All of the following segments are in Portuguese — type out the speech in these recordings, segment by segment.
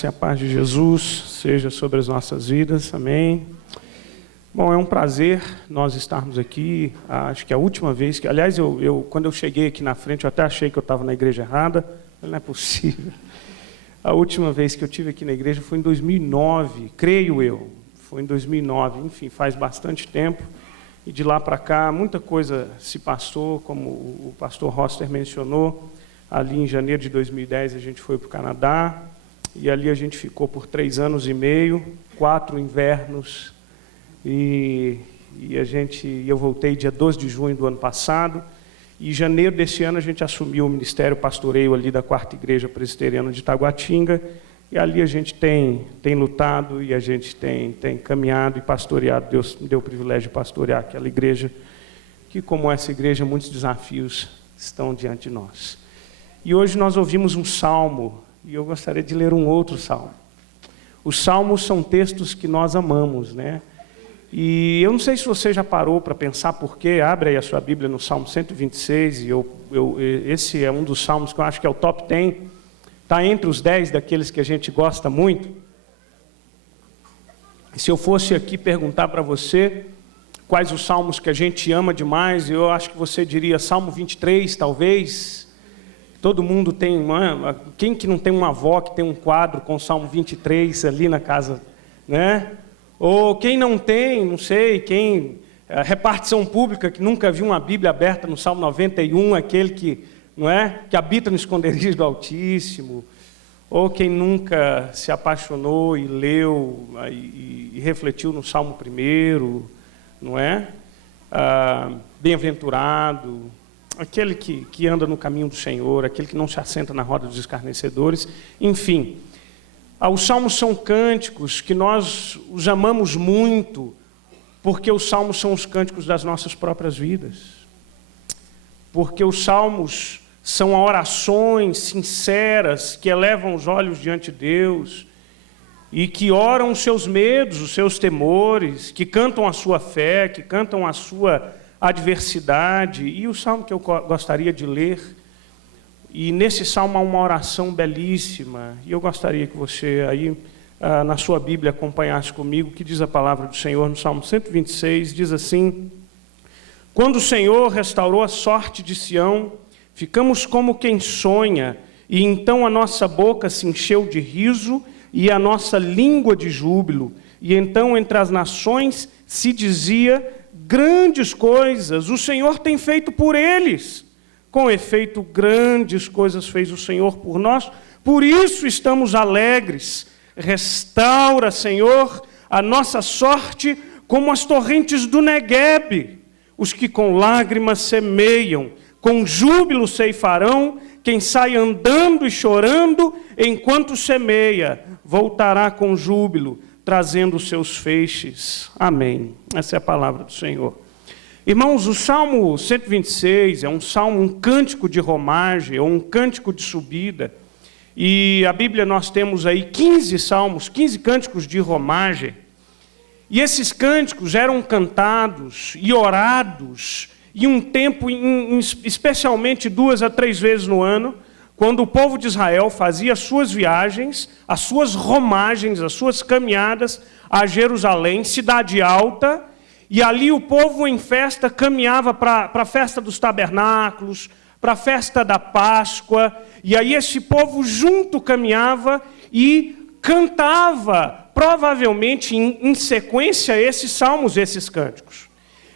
graça e a paz de Jesus seja sobre as nossas vidas, amém. Bom, é um prazer nós estarmos aqui, acho que é a última vez que, aliás, quando eu cheguei aqui na frente, eu até achei que eu estava na igreja errada, mas não é possível. A última vez que eu estive aqui na igreja foi em 2009, creio eu, foi em 2009, enfim, faz bastante tempo, e de lá para cá muita coisa se passou, como o pastor Roster mencionou. Ali em janeiro de 2010 a gente foi para o Canadá, e ali a gente ficou por 3 anos e meio, 4 invernos, e eu voltei dia 12 de junho do ano passado, e em janeiro desse ano a gente assumiu o ministério pastoreio ali da 4ª Igreja Presbiteriana de Taguatinga, e ali a gente tem lutado, e a gente tem caminhado e pastoreado. Deus me deu o privilégio de pastorear aquela igreja, que como essa igreja, muitos desafios estão diante de nós. E hoje nós ouvimos um salmo, e eu gostaria de ler um outro salmo. Os salmos são textos que nós amamos, né? E eu não sei se você já parou para pensar por quê. Abre aí a sua Bíblia no Salmo 126, e esse é um dos salmos que eu acho que é o top 10, está entre os 10 daqueles que a gente gosta muito. E se eu fosse aqui perguntar para você quais os salmos que a gente ama demais, eu acho que você diria Salmo 23, talvez. Todo mundo tem quem que não tem uma avó que tem um quadro com o Salmo 23 ali na casa, né? Ou quem não tem, não sei, quem repartição pública que nunca viu uma Bíblia aberta no Salmo 91, aquele que, não é, que habita no esconderijo do Altíssimo, ou quem nunca se apaixonou e leu e refletiu no Salmo 1, não é? Bem-aventurado, aquele que anda no caminho do Senhor, aquele que não se assenta na roda dos escarnecedores, enfim. Os salmos são cânticos que nós os amamos muito, porque os salmos são os cânticos das nossas próprias vidas. Porque os salmos são orações sinceras que elevam os olhos diante de Deus e que oram os seus medos, os seus temores, que cantam a sua fé, que cantam a sua adversidade. E o salmo que eu gostaria de ler, e nesse salmo há uma oração belíssima, e eu gostaria que você aí na sua Bíblia acompanhasse comigo, que diz a palavra do Senhor no Salmo 126, diz assim: quando o Senhor restaurou a sorte de Sião, ficamos como quem sonha, e então a nossa boca se encheu de riso e a nossa língua de júbilo, e então entre as nações se dizia: grandes coisas o Senhor tem feito por eles. Com efeito, grandes coisas fez o Senhor por nós, por isso estamos alegres. Restaura, Senhor, a nossa sorte como as torrentes do Neguebe. Os que com lágrimas semeiam, com júbilo ceifarão. Quem sai andando e chorando, enquanto semeia, voltará com júbilo, trazendo os seus feixes. Amém. Essa é a palavra do Senhor. Irmãos, o Salmo 126 é um salmo, um cântico de romagem, ou um cântico de subida. E a Bíblia nós temos aí 15 salmos, 15 cânticos de romagem. E esses cânticos eram cantados e orados em um tempo, especialmente 2 a 3 vezes no ano, quando o povo de Israel fazia as suas viagens, as suas romagens, as suas caminhadas a Jerusalém, cidade alta. E ali o povo em festa caminhava para a festa dos tabernáculos, para a festa da Páscoa. E aí esse povo junto caminhava e cantava, provavelmente em sequência, esses salmos, esses cânticos.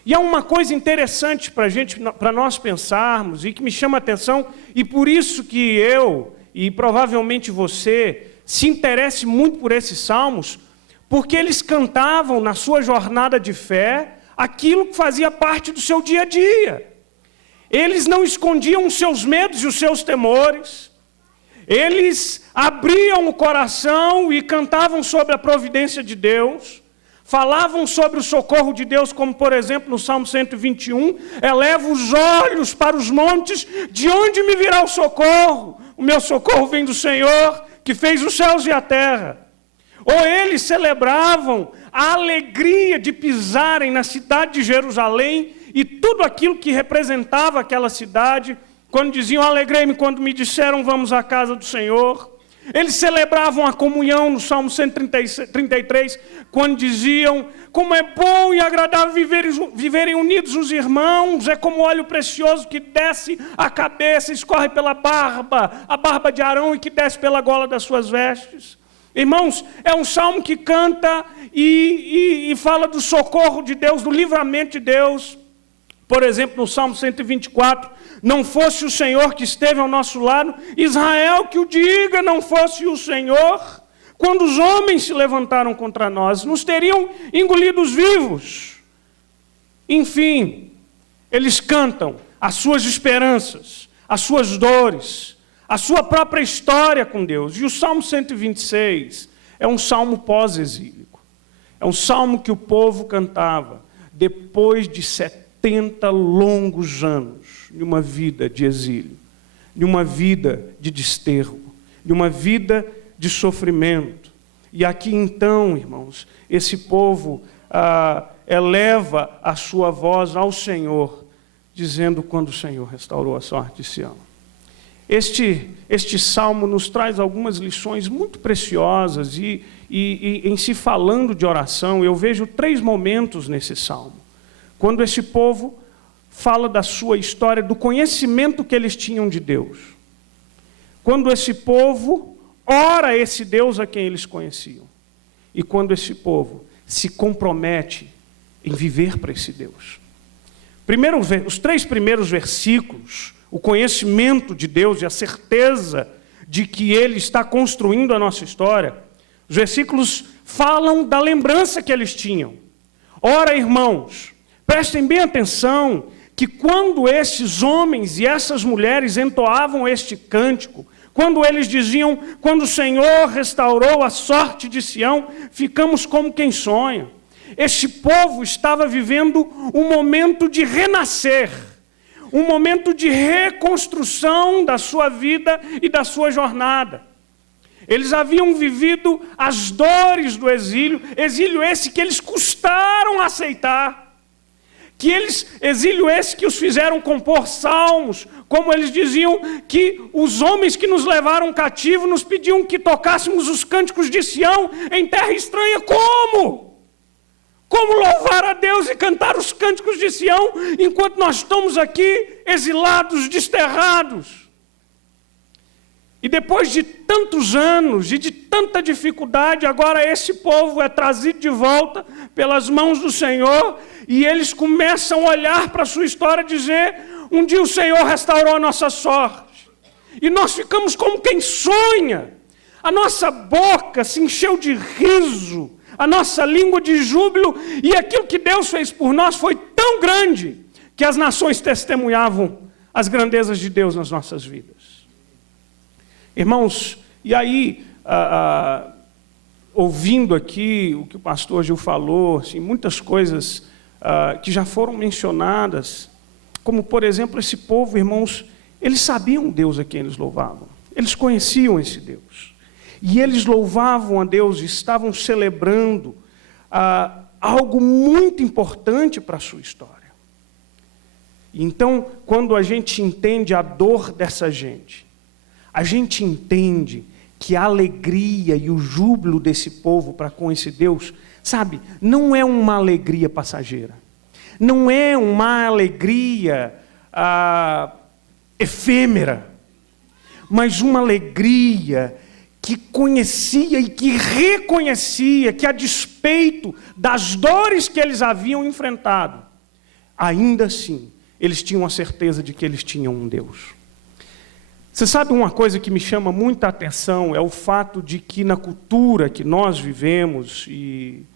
E há uma coisa interessante para nós pensarmos e que me chama a atenção, e por isso que eu e provavelmente você se interesse muito por esses salmos, porque eles cantavam na sua jornada de fé aquilo que fazia parte do seu dia a dia. Eles não escondiam os seus medos e os seus temores. Eles abriam o coração e cantavam sobre a providência de Deus. Falavam sobre o socorro de Deus, como por exemplo no Salmo 121, eleva os olhos para os montes, de onde me virá o socorro? O meu socorro vem do Senhor, que fez os céus e a terra. Ou eles celebravam a alegria de pisarem na cidade de Jerusalém e tudo aquilo que representava aquela cidade, quando diziam: alegrei-me quando me disseram vamos à casa do Senhor. Eles celebravam a comunhão no Salmo 133, quando diziam: como é bom e agradável viverem unidos os irmãos, é como óleo precioso que desce a cabeça, escorre pela barba, a barba de Arão, e que desce pela gola das suas vestes. Irmãos, é um salmo que canta e fala do socorro de Deus, do livramento de Deus. Por exemplo, no Salmo 124, não fosse o Senhor que esteve ao nosso lado, Israel que o diga, não fosse o Senhor, quando os homens se levantaram contra nós, nos teriam engolidos vivos. Enfim, eles cantam as suas esperanças, as suas dores, a sua própria história com Deus. E o Salmo 126 é um salmo pós-exílico. É um salmo que o povo cantava depois de 70 longos anos de uma vida de exílio, de uma vida de desterro, de uma vida de sofrimento. E aqui então, irmãos, esse povo eleva a sua voz ao Senhor, dizendo quando o Senhor restaurou a sorte de Sião. Este salmo nos traz algumas lições muito preciosas e em se falando de oração, eu vejo 3 momentos nesse salmo. Quando esse povo fala da sua história, do conhecimento que eles tinham de Deus. Quando esse povo ora a esse Deus a quem eles conheciam. E quando esse povo se compromete em viver para esse Deus. Primeiro, os 3 primeiros versículos, o conhecimento de Deus e a certeza de que Ele está construindo a nossa história, os versículos falam da lembrança que eles tinham. Ora, irmãos, prestem bem atenção que quando esses homens e essas mulheres entoavam este cântico, quando eles diziam, quando o Senhor restaurou a sorte de Sião, ficamos como quem sonha. Este povo estava vivendo um momento de renascer, um momento de reconstrução da sua vida e da sua jornada. Eles haviam vivido as dores do exílio esse que eles custaram aceitar. Exílio esse que os fizeram compor salmos, como eles diziam que os homens que nos levaram cativo nos pediam que tocássemos os cânticos de Sião em terra estranha. Como? Como louvar a Deus e cantar os cânticos de Sião enquanto nós estamos aqui exilados, desterrados? E depois de tantos anos e de tanta dificuldade, agora esse povo é trazido de volta pelas mãos do Senhor e eles começam a olhar para a sua história e dizer: um dia o Senhor restaurou a nossa sorte. E nós ficamos como quem sonha. A nossa boca se encheu de riso, a nossa língua de júbilo, e aquilo que Deus fez por nós foi tão grande que as nações testemunhavam as grandezas de Deus nas nossas vidas. Irmãos, e aí, ouvindo aqui o que o pastor Gil falou, assim, muitas coisas que já foram mencionadas, como, por exemplo, esse povo, irmãos, eles sabiam Deus a quem eles louvavam, eles conheciam esse Deus, e eles louvavam a Deus e estavam celebrando algo muito importante para a sua história. Então, quando a gente entende a dor dessa gente, a gente entende que a alegria e o júbilo desse povo para com esse Deus, sabe, não é uma alegria passageira. Não é uma alegria efêmera, mas uma alegria que conhecia e que reconhecia que, a despeito das dores que eles haviam enfrentado, ainda assim, eles tinham a certeza de que eles tinham um Deus. Você sabe uma coisa que me chama muita atenção, é o fato de que na cultura que nós vivemos, e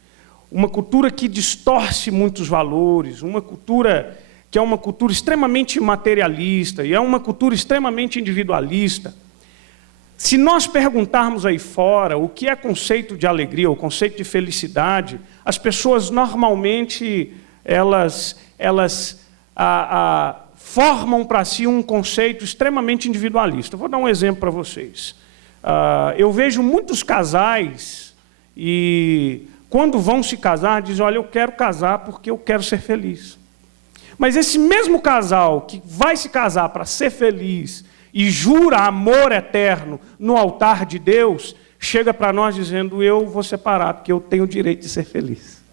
uma cultura que distorce muitos valores, uma cultura que é uma cultura extremamente materialista, e é uma cultura extremamente individualista, se nós perguntarmos aí fora o que é conceito de alegria, ou conceito de felicidade, as pessoas normalmente, elas formam para si um conceito extremamente individualista. Vou dar um exemplo para vocês. Eu vejo muitos casais e, quando vão se casar, dizem: olha, eu quero casar porque eu quero ser feliz. Mas esse mesmo casal que vai se casar para ser feliz e jura amor eterno no altar de Deus, chega para nós dizendo, eu vou separar, porque eu tenho o direito de ser feliz.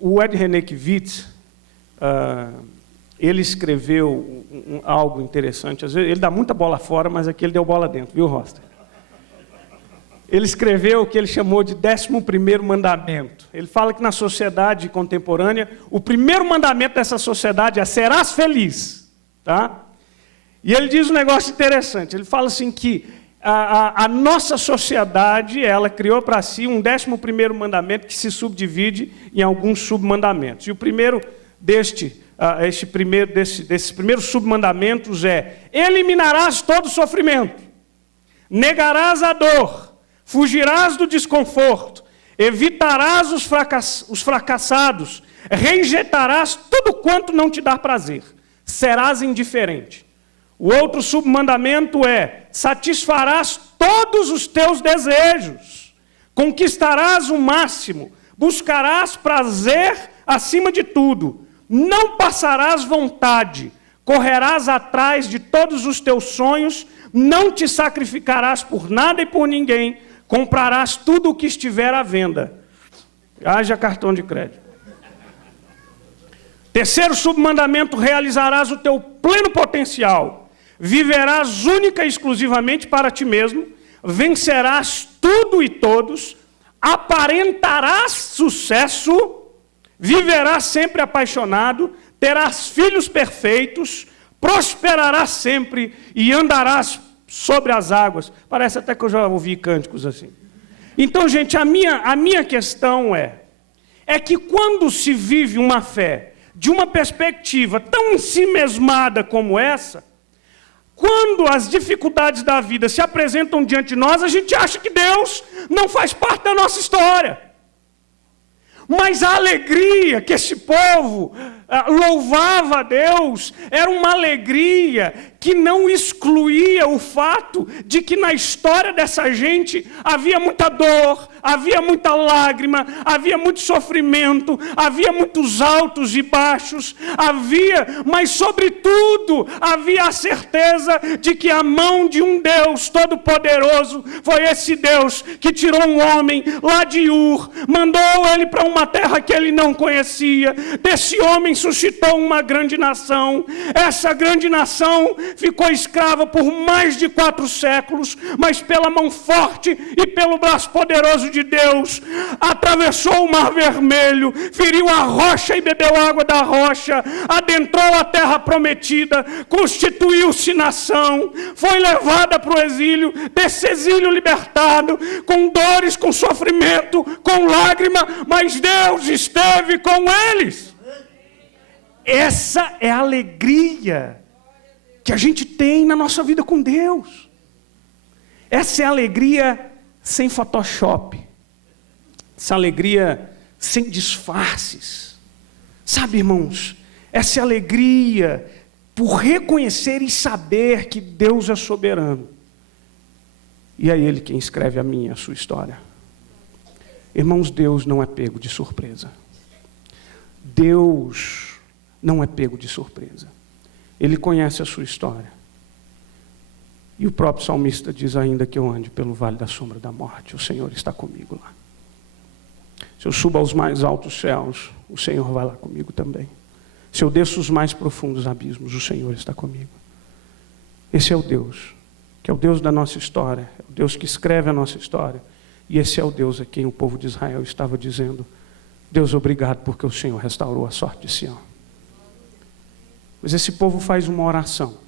O Ed Renekiewicz, ele escreveu algo interessante. Às vezes, ele dá muita bola fora, mas aqui ele deu bola dentro, viu, Roster? Ele escreveu o que ele chamou de 11º mandamento. Ele fala que na sociedade contemporânea, o primeiro mandamento dessa sociedade é serás feliz. Tá? E ele diz um negócio interessante. Ele fala assim que a nossa sociedade, ela criou para si um 11º mandamento que se subdivide em alguns submandamentos. E o primeiro desses primeiros submandamentos é: eliminarás todo sofrimento, negarás a dor, fugirás do desconforto, evitarás os fracassados, rejeitarás tudo quanto não te dá prazer, serás indiferente. O outro submandamento é: satisfarás todos os teus desejos, conquistarás o máximo, buscarás prazer acima de tudo, não passarás vontade, correrás atrás de todos os teus sonhos, não te sacrificarás por nada e por ninguém, comprarás tudo o que estiver à venda. Haja cartão de crédito. Terceiro submandamento: realizarás o teu pleno potencial, viverás única e exclusivamente para ti mesmo, vencerás tudo e todos, aparentarás sucesso, viverás sempre apaixonado, terás filhos perfeitos, prosperarás sempre e andarás sobre as águas. Parece até que eu já ouvi cânticos assim. Então, gente, a minha questão é que quando se vive uma fé de uma perspectiva tão ensimesmada como essa, quando as dificuldades da vida se apresentam diante de nós, a gente acha que Deus não faz parte da nossa história. Mas a alegria que esse povo louvava a Deus era uma alegria que não excluía o fato de que na história dessa gente havia muita dor, havia muita lágrima, havia muito sofrimento, havia muitos altos e baixos, mas sobretudo havia a certeza de que a mão de um Deus todo-poderoso foi esse Deus que tirou um homem lá de Ur, mandou ele para uma terra que ele não conhecia. Desse homem suscitou uma grande nação. Essa grande nação ficou escrava por mais de 4 séculos, mas pela mão forte e pelo braço poderoso de Deus, atravessou o Mar Vermelho, feriu a rocha e bebeu água da rocha, adentrou a terra prometida, constituiu-se nação, foi levada para o exílio, desse exílio libertado, com dores, com sofrimento, com lágrima, mas Deus esteve com eles. Essa é a alegria que a gente tem na nossa vida com Deus. Essa é a alegria sem Photoshop. Essa alegria sem disfarces. Sabe, irmãos, essa é a alegria por reconhecer e saber que Deus é soberano. E é Ele quem escreve a minha e a sua história. Irmãos, Deus não é pego de surpresa. Deus não é pego de surpresa. Ele conhece a sua história. E o próprio salmista diz: ainda que eu ande pelo vale da sombra da morte, o Senhor está comigo lá. Se eu subo aos mais altos céus, o Senhor vai lá comigo também. Se eu desço os mais profundos abismos, o Senhor está comigo. Esse é o Deus, que é o Deus da nossa história, é o Deus que escreve a nossa história. E esse é o Deus a quem o povo de Israel estava dizendo: Deus, obrigado porque o Senhor restaurou a sorte de Sião. Mas esse povo faz uma oração.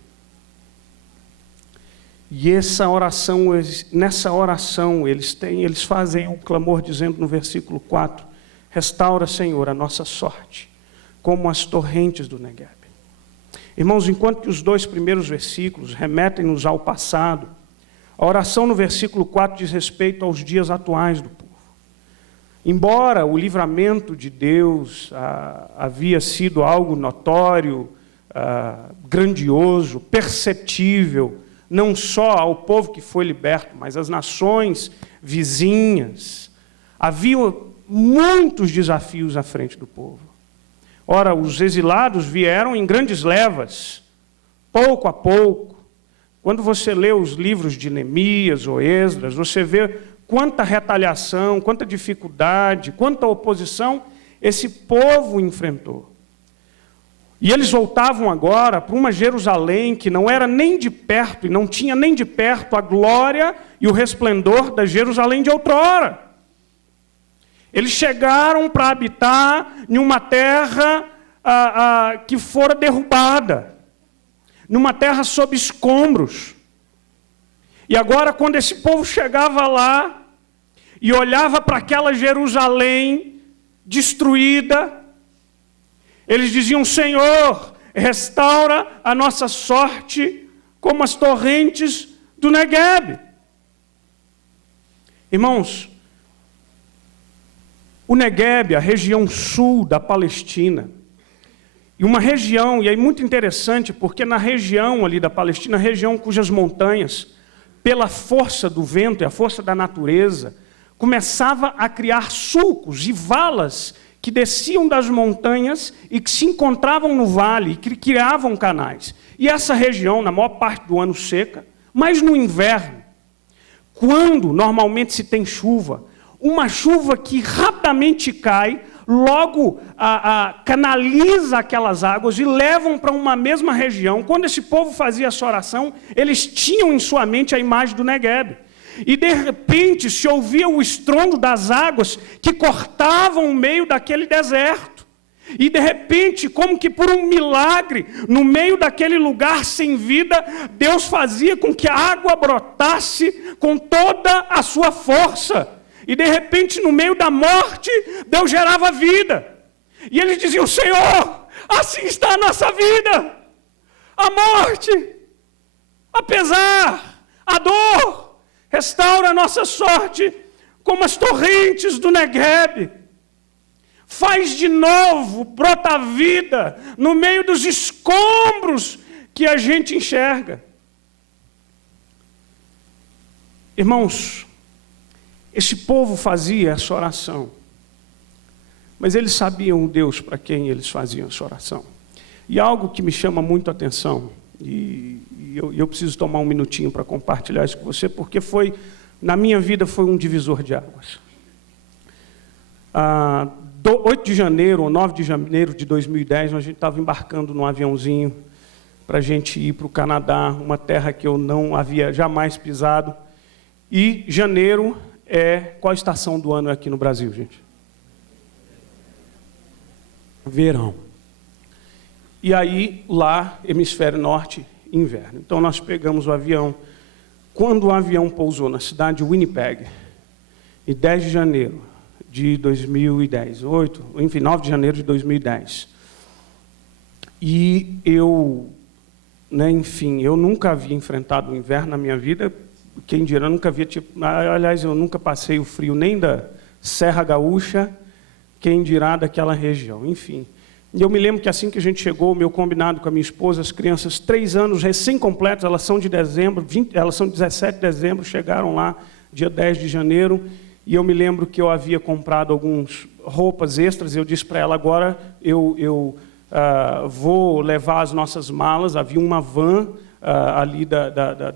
E nessa oração, eles fazem um clamor dizendo no versículo 4: restaura, Senhor, a nossa sorte, como as torrentes do Negueb. Irmãos, enquanto que os 2 primeiros versículos remetem-nos ao passado, a oração no versículo 4 diz respeito aos dias atuais do povo. Embora o livramento de Deus havia sido algo notório, grandioso, perceptível, não só ao povo que foi liberto, mas às nações vizinhas, havia muitos desafios à frente do povo. Ora, os exilados vieram em grandes levas, pouco a pouco. Quando você lê os livros de Neemias ou Esdras, você vê quanta retaliação, quanta dificuldade, quanta oposição esse povo enfrentou. E eles voltavam agora para uma Jerusalém que não era nem de perto, e não tinha nem de perto a glória e o resplendor da Jerusalém de outrora. Eles chegaram para habitar em uma terra que fora derrubada, numa terra sob escombros. E agora, quando esse povo chegava lá e olhava para aquela Jerusalém destruída, eles diziam: Senhor, restaura a nossa sorte como as torrentes do Negueb. Irmãos, o Negueb, a região sul da Palestina, e uma região, e é muito interessante, porque na região ali da Palestina, região cujas montanhas, pela força do vento e a força da natureza, começava a criar sulcos e valas que desciam das montanhas e que se encontravam no vale, e que criavam canais. E essa região, na maior parte do ano, seca, mas no inverno, quando normalmente se tem chuva, uma chuva que rapidamente cai, logo canaliza aquelas águas e levam para uma mesma região. Quando esse povo fazia essa oração, eles tinham em sua mente a imagem do Negueb. E de repente se ouvia o estrondo das águas que cortavam o meio daquele deserto. E de repente, como que por um milagre, no meio daquele lugar sem vida, Deus fazia com que a água brotasse com toda a sua força. E de repente, no meio da morte, Deus gerava vida. E eles diziam: Senhor, assim está a nossa vida. A morte, a pesar, a dor, restaura a nossa sorte como as torrentes do Negueb. Faz de novo brotar vida no meio dos escombros que a gente enxerga. Irmãos, esse povo fazia essa oração, mas eles sabiam o Deus para quem eles faziam essa oração. E algo que me chama muito a atenção, e eu preciso tomar um minutinho para compartilhar isso com você, porque na minha vida foi um divisor de águas. 8 de janeiro ou 9 de janeiro de 2010, a gente estava embarcando num aviãozinho para a gente ir para o Canadá, uma terra que eu não havia jamais pisado. E janeiro qual estação do ano é aqui no Brasil, gente? Verão. E aí, lá, hemisfério norte, inverno. Então, nós pegamos o avião. Quando o avião pousou na cidade de Winnipeg, em 10 de janeiro de 2010, 9 de janeiro de 2010. E eu nunca havia enfrentado o inverno na minha vida. Quem dirá, nunca havia, aliás, eu nunca passei o frio nem da Serra Gaúcha, quem dirá daquela região, enfim. E eu me lembro que assim que a gente chegou, o meu combinado com a minha esposa, as crianças, 3 anos recém-completos, elas são de dezembro, elas são de 17 de dezembro, chegaram lá dia 10 de janeiro, e eu me lembro que eu havia comprado algumas roupas extras, e eu disse para ela: agora eu vou levar as nossas malas. Havia uma van ali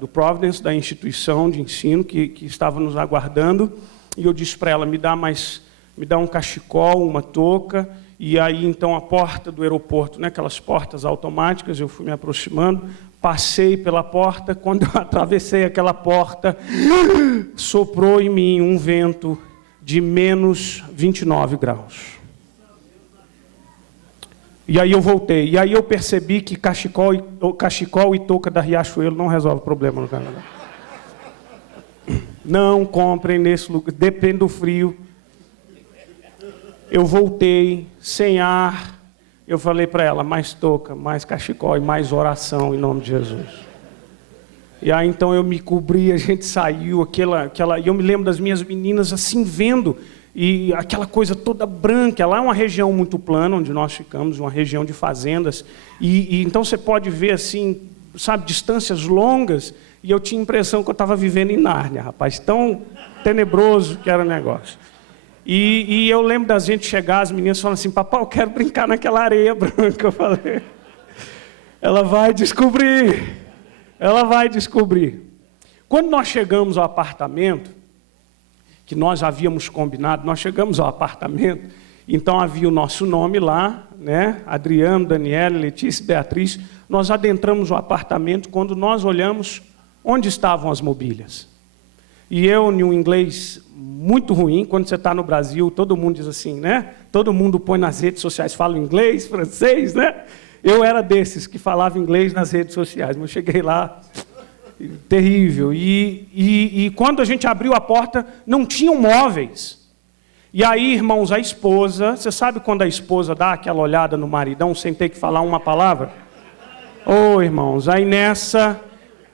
do Providence, da instituição de ensino, que estava nos aguardando, e eu disse para ela: me dá um cachecol, uma touca. E aí, então, a porta do aeroporto, aquelas portas automáticas, eu fui me aproximando, passei pela porta. Quando eu atravessei aquela porta, soprou em mim um vento de menos 29 graus. E aí eu voltei. E aí eu percebi que cachecol e touca da Riachuelo não resolve problema no Canadá. Não comprem nesse lugar, depende do frio. Eu voltei, sem ar. Eu falei para ela: mais touca, mais cachecol e mais oração em nome de Jesus. E aí então eu me cobri, a gente saiu, e eu me lembro das minhas meninas assim vendo, e aquela coisa toda branca. Lá é uma região muito plana, onde nós ficamos, uma região de fazendas, e então você pode ver assim, sabe, distâncias longas, e eu tinha a impressão que eu estava vivendo em Nárnia, rapaz, tão tenebroso que era o negócio. E eu lembro da gente chegar, as meninas falando assim, papai, eu quero brincar naquela areia branca. Eu falei, ela vai descobrir. Ela vai descobrir. Quando nós chegamos ao apartamento, que nós havíamos combinado, nós chegamos ao apartamento, então havia o nosso nome lá, né? Adriano, Daniela, Letícia, Beatriz. Nós adentramos o apartamento, quando nós olhamos onde estavam as mobílias. E eu, em um inglês muito ruim, quando você está no Brasil, todo mundo diz assim, né? Todo mundo põe nas redes sociais, fala inglês, francês, né? Eu era desses que falava inglês nas redes sociais, mas eu cheguei lá, terrível. E quando a gente abriu a porta, não tinham móveis. E aí, irmãos, a esposa, você sabe quando a esposa dá aquela olhada no maridão sem ter que falar uma palavra? Oh, irmãos, aí nessa,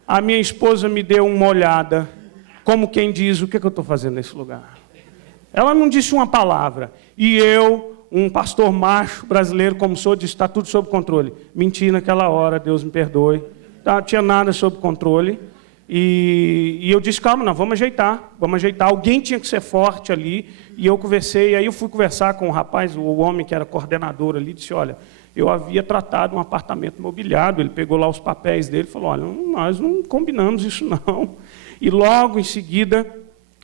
a minha esposa me deu uma olhada, como quem diz, o que eu estou fazendo nesse lugar? Ela não disse uma palavra. E eu, um pastor macho brasileiro como sou, disse, está tudo sob controle. Menti naquela hora, Deus me perdoe. Não tinha nada sob controle. E eu disse, calma, não, vamos ajeitar. Alguém tinha que ser forte ali. E eu conversei, aí eu fui conversar com o rapaz, o homem que era coordenador ali, disse, olha, eu havia tratado um apartamento mobiliado. Ele pegou lá os papéis dele e falou, olha, nós não combinamos isso não. E logo em seguida,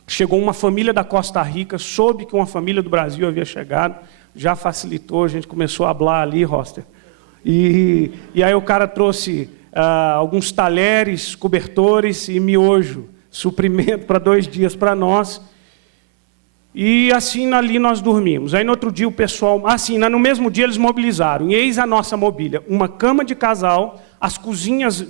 chegou uma família da Costa Rica, soube que uma família do Brasil havia chegado, já facilitou, a gente começou a falar ali, Roster. E aí o cara trouxe alguns talheres, cobertores e miojo, suprimento para 2 dias para nós. E assim ali nós dormimos. Aí no outro dia o pessoal, no mesmo dia eles mobilizaram. E eis a nossa mobília, uma cama de casal, as cozinhas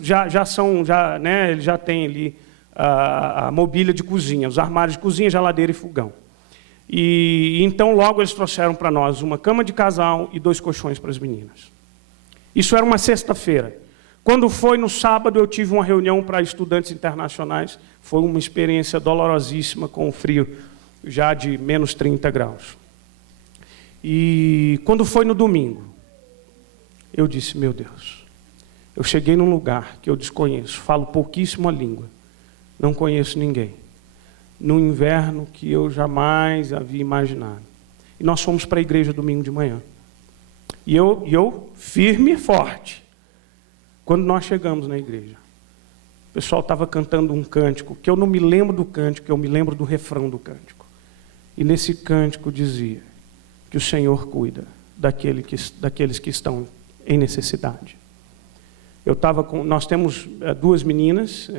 né, ele já tem ali a mobília de cozinha, os armários de cozinha, geladeira e fogão. E então logo eles trouxeram para nós uma cama de casal e 2 colchões para as meninas. Isso era uma sexta-feira. Quando foi no sábado, eu tive uma reunião para estudantes internacionais. Foi uma experiência dolorosíssima com o frio já de menos 30 graus. E quando foi no domingo, eu disse, meu Deus, eu cheguei num lugar que eu desconheço, falo pouquíssimo a língua, não conheço ninguém, no inverno que eu jamais havia imaginado. E nós fomos para a igreja domingo de manhã. E eu firme e forte. Quando nós chegamos na igreja, o pessoal estava cantando um cântico, que eu não me lembro do cântico, eu me lembro do refrão do cântico. E nesse cântico dizia que o Senhor cuida daqueles que estão em necessidade. Nós temos 2 meninas,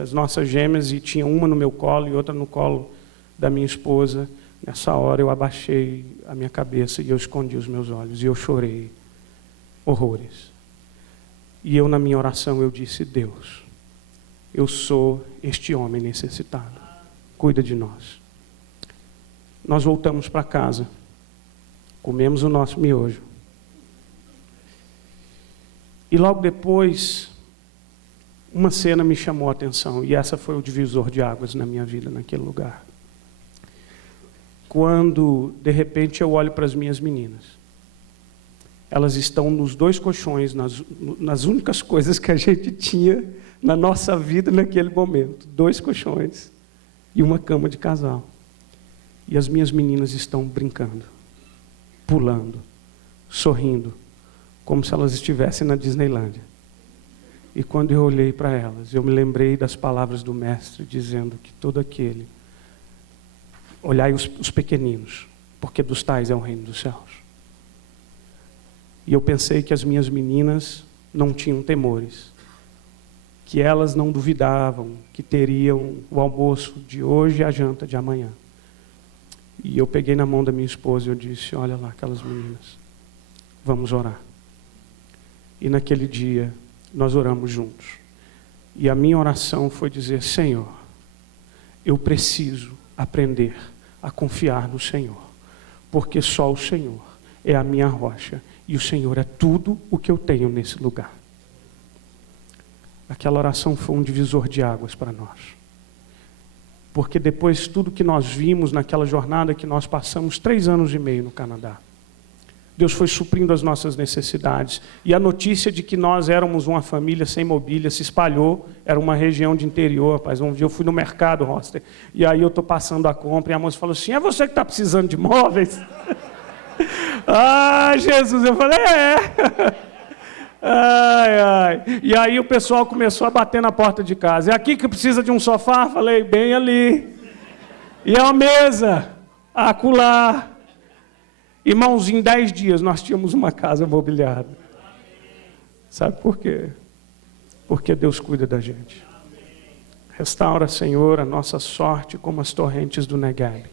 as nossas gêmeas, e tinha uma no meu colo e outra no colo da minha esposa. Nessa hora eu abaixei a minha cabeça e eu escondi os meus olhos e eu chorei horrores. E eu, na minha oração, eu disse, Deus, eu sou este homem necessitado, cuida de nós. Nós voltamos para casa, comemos o nosso miojo. E logo depois, uma cena me chamou a atenção, e essa foi o divisor de águas na minha vida, naquele lugar. Quando, de repente, eu olho para as minhas meninas. Elas estão nos 2 colchões, nas únicas coisas que a gente tinha na nossa vida naquele momento. 2 colchões e uma cama de casal. E as minhas meninas estão brincando, pulando, sorrindo, como se elas estivessem na Disneylândia. E quando eu olhei para elas, eu me lembrei das palavras do Mestre, dizendo que todo aquele, olhai os pequeninos, porque dos tais é o reino dos céus. E eu pensei que as minhas meninas não tinham temores, que elas não duvidavam que teriam o almoço de hoje e a janta de amanhã. E eu peguei na mão da minha esposa e eu disse, olha lá aquelas meninas, vamos orar. E naquele dia nós oramos juntos. E a minha oração foi dizer, Senhor, eu preciso aprender a confiar no Senhor, porque só o Senhor é a minha rocha e o Senhor é tudo o que eu tenho nesse lugar. Aquela oração foi um divisor de águas para nós. Porque depois tudo que nós vimos naquela jornada que nós passamos 3 anos e meio no Canadá, Deus foi suprindo as nossas necessidades. E a notícia de que nós éramos uma família sem mobília se espalhou. Era uma região de interior, rapaz. Um dia eu fui no mercado, Roster, e aí eu estou passando a compra, e a moça falou assim, é você que está precisando de móveis? Ah, Jesus! Eu falei, é. Ai, ai. E aí o pessoal começou a bater na porta de casa. É aqui que precisa de um sofá? Falei, bem ali. E é uma mesa, acolá. Irmãos, em 10 dias nós tínhamos uma casa mobiliada. Sabe por quê? Porque Deus cuida da gente. Restaura, Senhor, a nossa sorte como as torrentes do Negueb.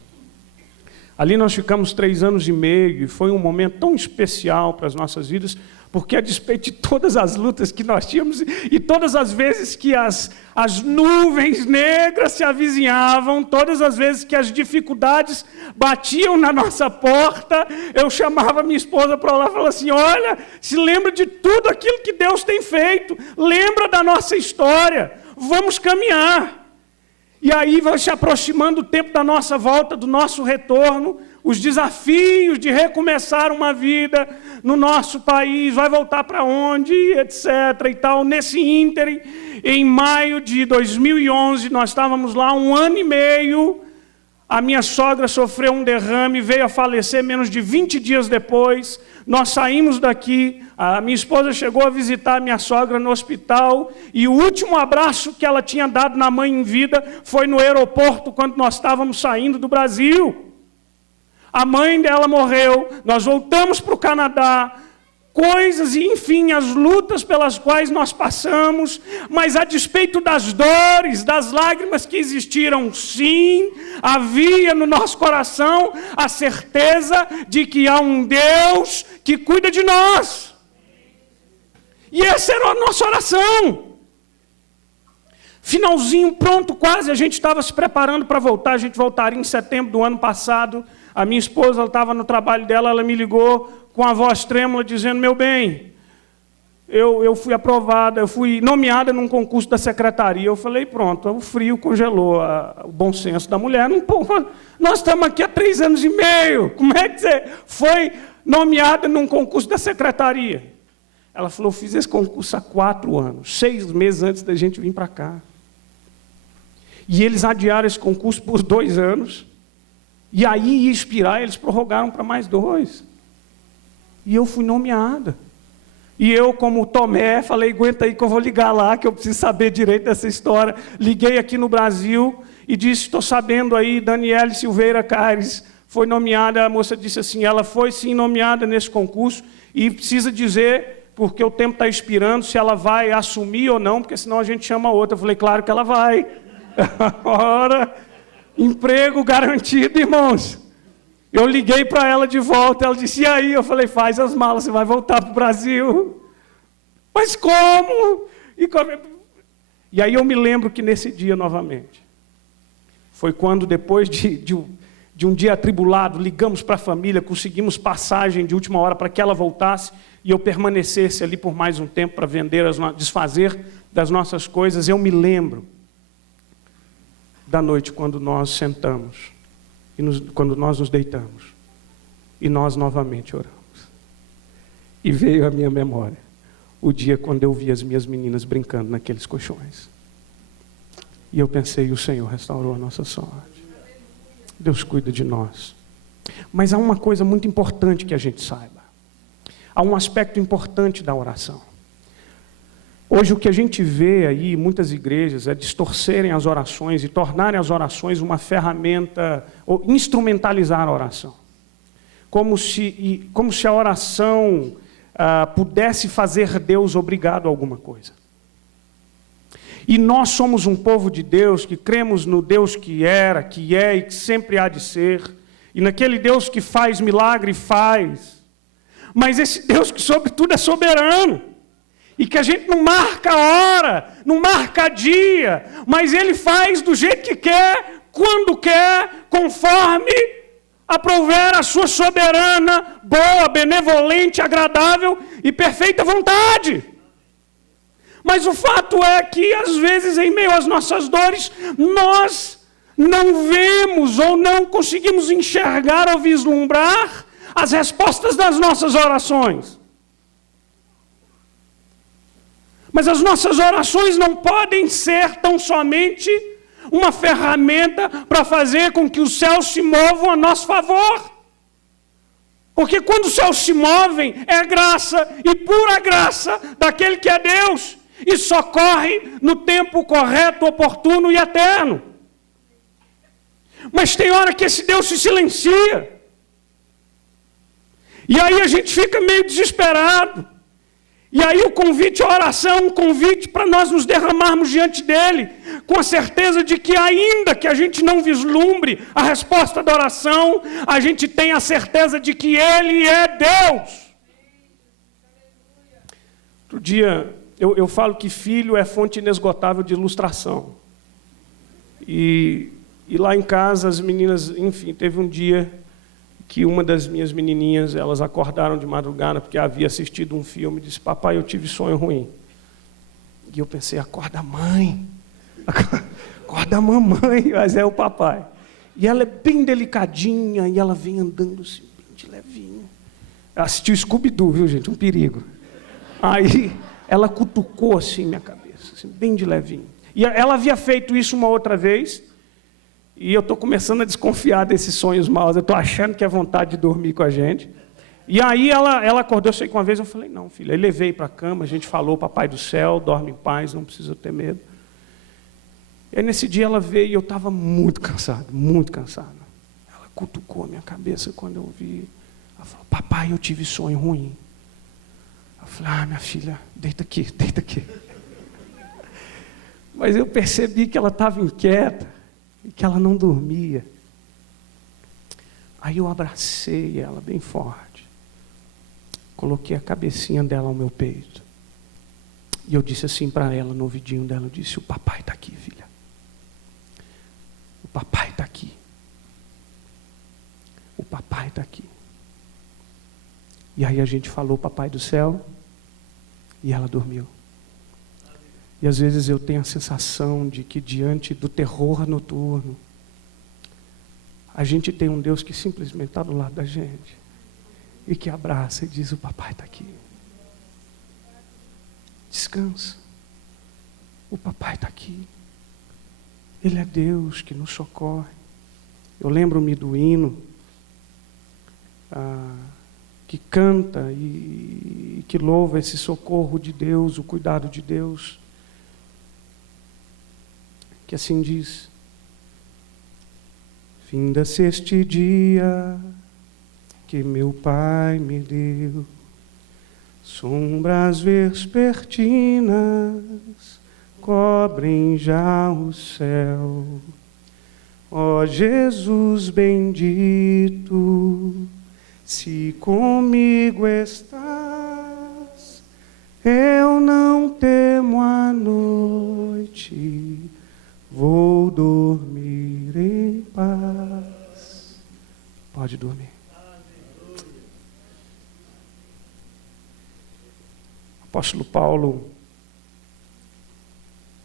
Ali nós ficamos 3 anos e meio, e foi um momento tão especial para as nossas vidas, porque a despeito de todas as lutas que nós tínhamos, e todas as vezes que as nuvens negras se avizinhavam, todas as vezes que as dificuldades batiam na nossa porta, eu chamava minha esposa para lá e falava assim, olha, se lembra de tudo aquilo que Deus tem feito, lembra da nossa história, vamos caminhar. E aí vai se aproximando o tempo da nossa volta, do nosso retorno, os desafios de recomeçar uma vida no nosso país, vai voltar para onde, etc. e tal. Nesse ínterim, em maio de 2011, nós estávamos lá 1 ano e meio, a minha sogra sofreu um derrame, veio a falecer menos de 20 dias depois, nós saímos daqui, a minha esposa chegou a visitar a minha sogra no hospital, e o último abraço que ela tinha dado na mãe em vida foi no aeroporto, quando nós estávamos saindo do Brasil. A mãe dela morreu, nós voltamos para o Canadá, coisas e, enfim, as lutas pelas quais nós passamos, mas a despeito das dores, das lágrimas que existiram, sim, havia no nosso coração a certeza de que há um Deus que cuida de nós. E essa era a nossa oração. Finalzinho, pronto, quase, a gente estava se preparando para voltar, a gente voltaria em setembro do ano passado. A minha esposa estava no trabalho dela, ela me ligou com a voz trêmula, dizendo, meu bem, eu fui aprovada, eu fui nomeada num concurso da secretaria. Eu falei, pronto, o frio congelou o bom senso da mulher. Não, pô, nós estamos aqui há 3 anos e meio, como é que você foi nomeada num concurso da secretaria? Ela falou, eu fiz esse concurso há 4 anos, 6 meses antes da gente vir para cá. E eles adiaram esse concurso por 2 anos, e aí ia expirar, eles prorrogaram para mais 2. E eu fui nomeada. E eu, como Tomé, falei, aguenta aí que eu vou ligar lá, que eu preciso saber direito dessa história. Liguei aqui no Brasil e disse, estou sabendo aí, Daniele Silveira Caires foi nomeada. A moça disse assim, ela foi sim nomeada nesse concurso e precisa dizer, porque o tempo está expirando, se ela vai assumir ou não, porque senão a gente chama outra. Eu falei, claro que ela vai. Ora, emprego garantido, irmãos. Eu liguei para ela de volta, ela disse, e aí? Eu falei, faz as malas, você vai voltar para o Brasil. Mas como? E aí eu me lembro que nesse dia, novamente, foi quando, depois de um dia atribulado, ligamos para a família, conseguimos passagem de última hora para que ela voltasse, e eu permanecesse ali por mais um tempo para desfazer das nossas coisas. Eu me lembro da noite quando nós sentamos, quando nós nos deitamos, e nós novamente oramos. E veio à minha memória o dia quando eu vi as minhas meninas brincando naqueles colchões. E eu pensei, o Senhor restaurou a nossa sorte. Deus cuida de nós. Mas há uma coisa muito importante que a gente saiba. Há um aspecto importante da oração. Hoje o que a gente vê aí, muitas igrejas, é distorcerem as orações e tornarem as orações uma ferramenta, ou instrumentalizar a oração. Como se a oração pudesse fazer Deus obrigado a alguma coisa. E nós somos um povo de Deus que cremos no Deus que era, que é e que sempre há de ser. E naquele Deus que faz milagre, faz. Mas esse Deus que sobre tudo é soberano. E que a gente não marca a hora, não marca dia, mas Ele faz do jeito que quer, quando quer, conforme aprouver a sua soberana, boa, benevolente, agradável e perfeita vontade. Mas o fato é que, às vezes, em meio às nossas dores, nós não vemos ou não conseguimos enxergar ou vislumbrar as respostas das nossas orações. Mas as nossas orações não podem ser tão somente uma ferramenta para fazer com que os céus se movam a nosso favor. Porque quando os céus se movem, é graça e pura graça daquele que é Deus. E socorre no tempo correto, oportuno e eterno. Mas tem hora que esse Deus se silencia. E aí a gente fica meio desesperado. E aí o convite à oração, um convite para nós nos derramarmos diante dele, com a certeza de que ainda que a gente não vislumbre a resposta da oração, a gente tem a certeza de que ele é Deus. Outro dia, eu falo que filho é fonte inesgotável de ilustração. E lá em casa as meninas, enfim, teve um dia que uma das minhas menininhas, elas acordaram de madrugada porque havia assistido um filme e disse: papai, eu tive sonho ruim. E eu pensei: acorda a mãe, acorda a mamãe, mas é o papai. E ela é bem delicadinha e ela vem andando assim, bem de levinho. Assistiu Scooby-Doo, viu, gente? Um perigo. Aí ela cutucou assim minha cabeça, assim, bem de levinho. E ela havia feito isso uma outra vez. E eu estou começando a desconfiar desses sonhos maus. Eu estou achando que é vontade de dormir com a gente. E aí ela acordou, eu sei que uma vez eu falei: não, filha, eu levei para a cama, a gente falou: papai do céu, dorme em paz, não precisa ter medo. E aí nesse dia ela veio e eu estava muito cansado, muito cansado. Ela cutucou a minha cabeça quando eu vi. Ela falou: papai, eu tive sonho ruim. Eu falei: ah, minha filha, deita aqui, deita aqui. Mas eu percebi que ela estava inquieta e que ela não dormia. Aí eu abracei ela bem forte, coloquei a cabecinha dela ao meu peito, e eu disse assim para ela, no ouvidinho dela, eu disse: o papai está aqui, filha. O papai está aqui. O papai está aqui. E aí a gente falou: papai do céu, e ela dormiu. E às vezes eu tenho a sensação de que diante do terror noturno, a gente tem um Deus que simplesmente está do lado da gente e que abraça e diz: o papai está aqui. Descansa. O papai está aqui. Ele é Deus que nos socorre. Eu lembro-me do hino que canta e que louva esse socorro de Deus, o cuidado de Deus. Que assim diz: finda-se este dia que meu Pai me deu, sombras vespertinas cobrem já o céu. Ó Jesus bendito, se comigo estás, eu não temo a noite, vou dormir em paz. Pode dormir. O apóstolo Paulo,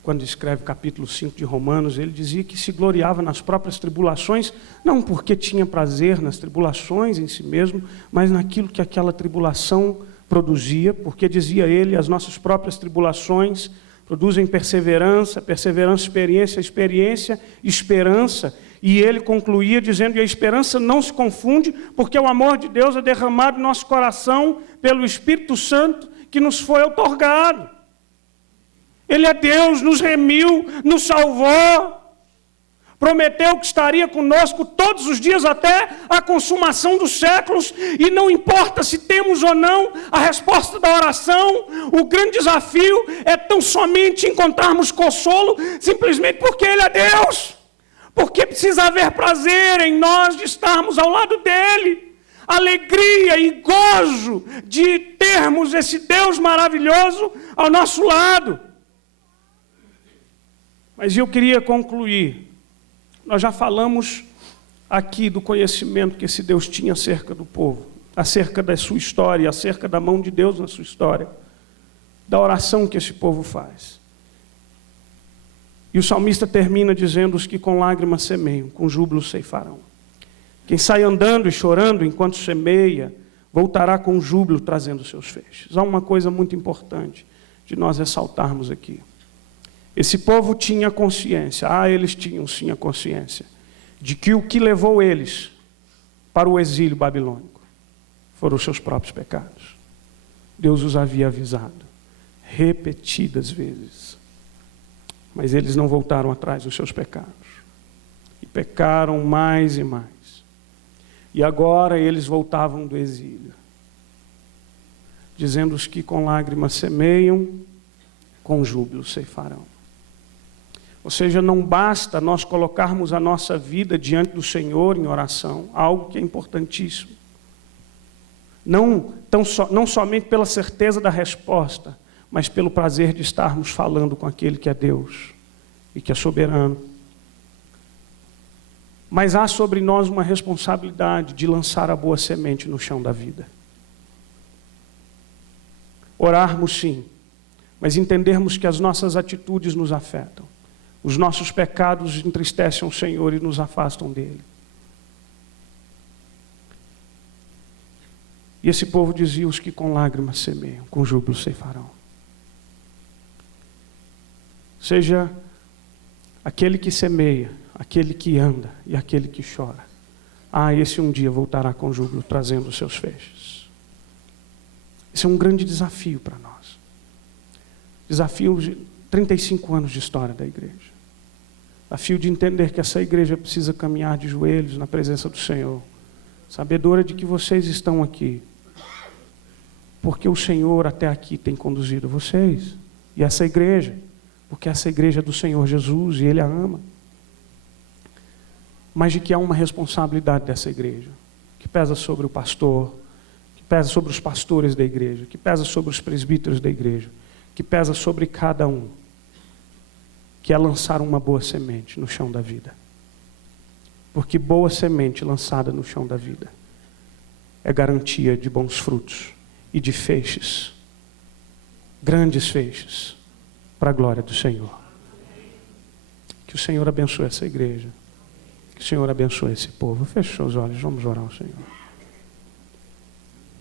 quando escreve o capítulo 5 de Romanos, ele dizia que se gloriava nas próprias tribulações, não porque tinha prazer nas tribulações em si mesmo, mas naquilo que aquela tribulação produzia, porque, dizia ele, as nossas próprias tribulações produzem perseverança, perseverança, experiência, experiência, esperança. E ele concluía dizendo que a esperança não se confunde, porque o amor de Deus é derramado em nosso coração pelo Espírito Santo que nos foi outorgado. Ele é Deus, nos remiu, nos salvou, prometeu que estaria conosco todos os dias até a consumação dos séculos, e não importa se temos ou não a resposta da oração, o grande desafio é tão somente encontrarmos consolo, simplesmente porque Ele é Deus, porque precisa haver prazer em nós de estarmos ao lado dEle, alegria e gozo de termos esse Deus maravilhoso ao nosso lado. Mas eu queria concluir. Nós já falamos aqui do conhecimento que esse Deus tinha acerca do povo, acerca da sua história, acerca da mão de Deus na sua história, da oração que esse povo faz. E o salmista termina dizendo: os que com lágrimas semeiam, com júbilo ceifarão. Quem sai andando e chorando enquanto semeia, voltará com júbilo trazendo seus feixes. Há uma coisa muito importante de nós ressaltarmos aqui. Esse povo tinha consciência, eles tinham sim a consciência, de que o que levou eles para o exílio babilônico foram os seus próprios pecados. Deus os havia avisado repetidas vezes, mas eles não voltaram atrás dos seus pecados e pecaram mais e mais. E agora eles voltavam do exílio, dizendo: os que com lágrimas semeiam, com júbilo ceifarão. Ou seja, não basta nós colocarmos a nossa vida diante do Senhor em oração, algo que é importantíssimo. Não somente pela certeza da resposta, mas pelo prazer de estarmos falando com aquele que é Deus e que é soberano. Mas há sobre nós uma responsabilidade de lançar a boa semente no chão da vida. Orarmos sim, mas entendermos que as nossas atitudes nos afetam. Os nossos pecados entristecem o Senhor e nos afastam dele. E esse povo dizia: os que com lágrimas semeiam, com júbilo ceifarão. Seja aquele que semeia, aquele que anda e aquele que chora. Esse um dia voltará com júbilo, trazendo os seus feixes. Esse é um grande desafio para nós. Desafio de 35 anos de história da igreja. Desafio de entender que essa igreja precisa caminhar de joelhos na presença do Senhor, sabedora de que vocês estão aqui, porque o Senhor até aqui tem conduzido vocês, e essa igreja, porque essa igreja é do Senhor Jesus e Ele a ama. Mas de que há uma responsabilidade dessa igreja, que pesa sobre o pastor, que pesa sobre os pastores da igreja, que pesa sobre os presbíteros da igreja, que pesa sobre cada um, que é lançar uma boa semente no chão da vida. Porque boa semente lançada no chão da vida é garantia de bons frutos e de feixes, grandes feixes, para a glória do Senhor. Que o Senhor abençoe essa igreja, que o Senhor abençoe esse povo. Feche seus olhos, vamos orar ao Senhor.